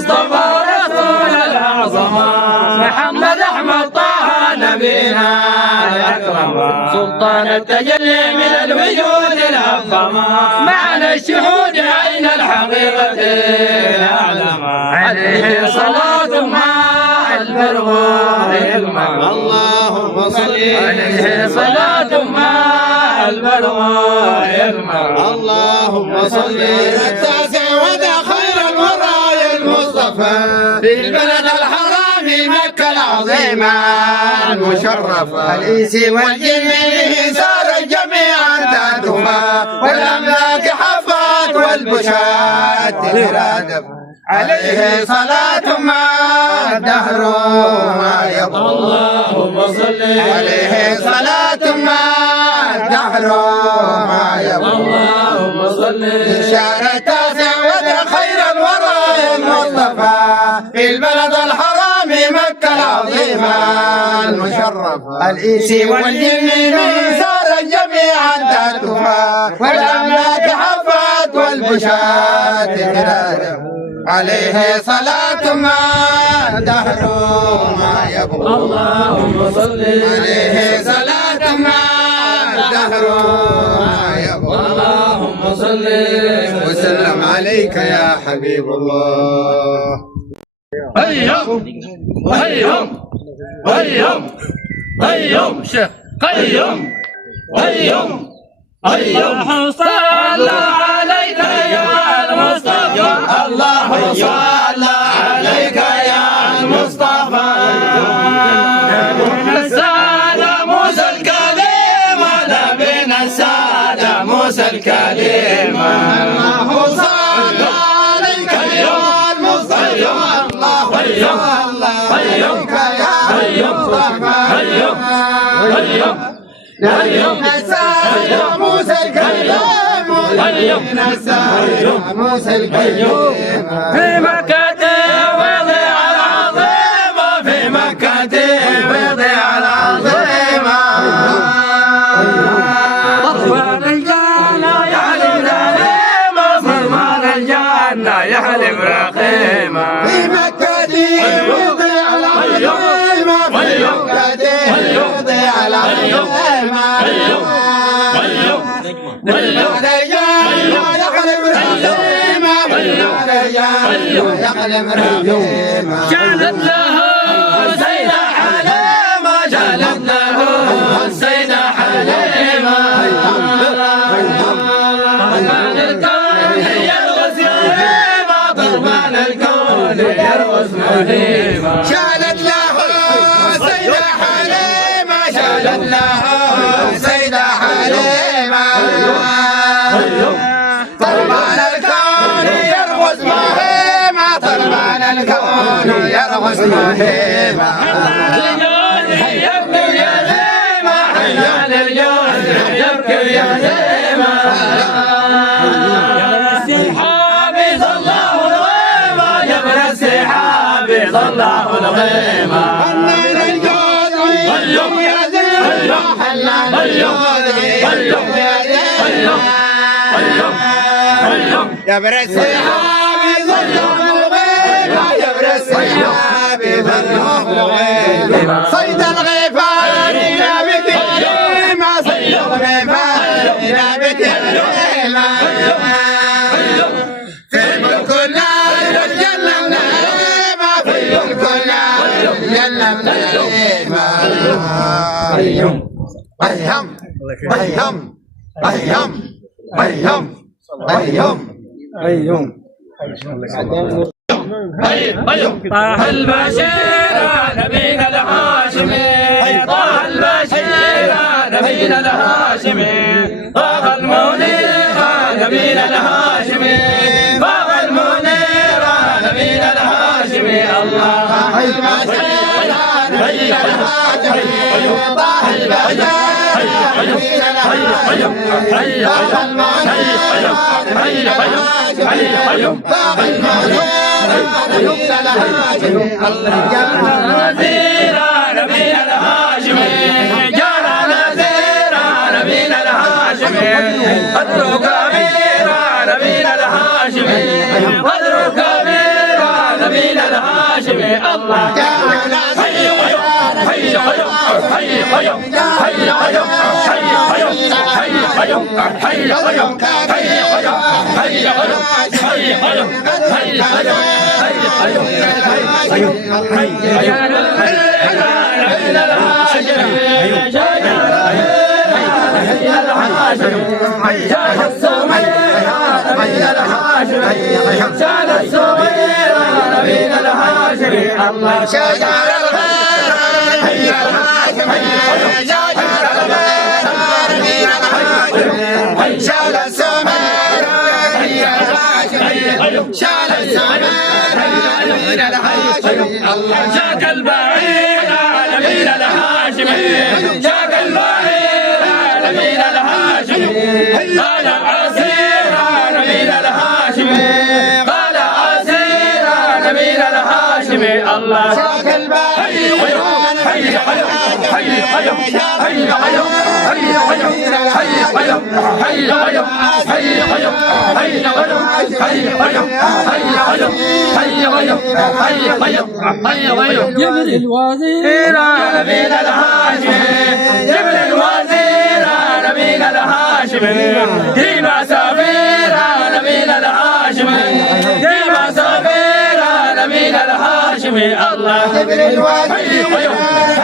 المصطفى رسول الأعظم محمد أحمد طه نبينا الأكرم سلطان التجلي من الوجود الأفخم معنى الشهود أين الحقيقة الأعلم عليه صلاة مع البرغ يجمع اللهم صل عليه صلاة مع البرغ يجمع اللهم صل التاسع وذا خير الورى المصطفى في البلد الحرام مكة العظيمة المشرفة الإنس والجن به سار الجميع تهتفا والأملاك حفت والبشات ترادف عليه صلاة ما الدهر ما يطول اللهم صل عليه صلاة ما الدهر ما يطول اللهم صل شهر التاسع وذا خير الورى المصطفى في البلد الحرام مكة العظيمة المشرفة الإنس والجن به سار الجميع تهتفا والأملاك حفت والبشات ترادف عليه صلاة ما دهر ما يبغى اللهم صل عليه صلاة ما دهر ما يبغى اللهم صل وسلم عليك يا حبيب الله. قيم قيم قيم قيم شيخ قيم قيم قيم صلى عليك يا المصطفى الله صلى عليك يا المصطفى السادة موسى الكليم نبينا السادة موسى الكليم الله صلى عليك يا المصطفى الله صلى عليك يا المصطفى نسأل موسى الكريم نسأل موسى الكريم في مكة وضع العظيم في مكة وضع العظيم طفل الجنة يحلم رخيمة فرمان الجنة يحلم رخيمة في مكة وضع العظيم في مكة وضع العظيم جعلت له سيدة حليمة جعلت له سيدة حليمة طرمان الكون يرقص مهيمة طرمان الكون يرقص مهيمة شالت له سيدة حليمة شالت له سيدة حليمة طرمان الكون يرقص مهيمة طرمان الكون يرقص مهيمة يبكي يا زيمة حيان الجود يبكي يا زيمة السحابي ظله الغيمة جبل السحابي ظله الغيمة حنان الجود عيون يا زينة حنان الجود عيون يا زينة جبل السحابي ظله الغيمة جبل السحابي ظله الغيمة صيد الغيفان نابت الغيمة صيد الغيفان نابت الغيمة في الملك النار الجنة نعيمة في الملك النار الجنة نعيمة أيهم أيهم أيهم أيهم أيهم أيهم طه البشير نبينا الهاشمي طه البشير نبينا الهاشمي طه المنير نبينا الهاشمي طه المنير نبينا الهاشمي الله البشير نبينا الهاشمي طه البشير نبينا الهاشمي طه المنير نبينا الهاشمي طه المنير نبينا الهاشمي نذير نبينا الهاشمي جانا نذير نبينا الهاشمي قدر كبير نبينا الهاشمي قدر كبير نبيل الهاشمي الله جاك البعير نبيل الهاشمي جاك البعير نبيل الهاشمي قال عسير نبيل الهاشمي قال عسير نبيل الهاشمي الله جاك البعير جبر الوزير نبيل الهاشمي جبر الوزير نبيل الهاشمي ديما سفير نبيل الهاشمي ديما سفير نبيل الهاشمي الله جبر الوزير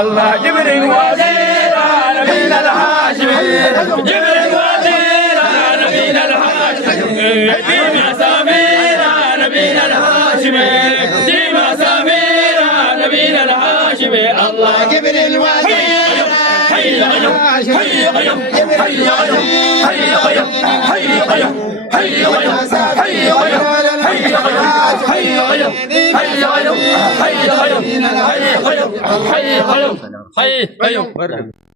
الله جبريل وزير نبيل الهاشمي جبريل وزير نبيل الهاشمي ديما سمير نبيل الهاشمي ديما سمير نبيل الهاشمي الله جبريل وزير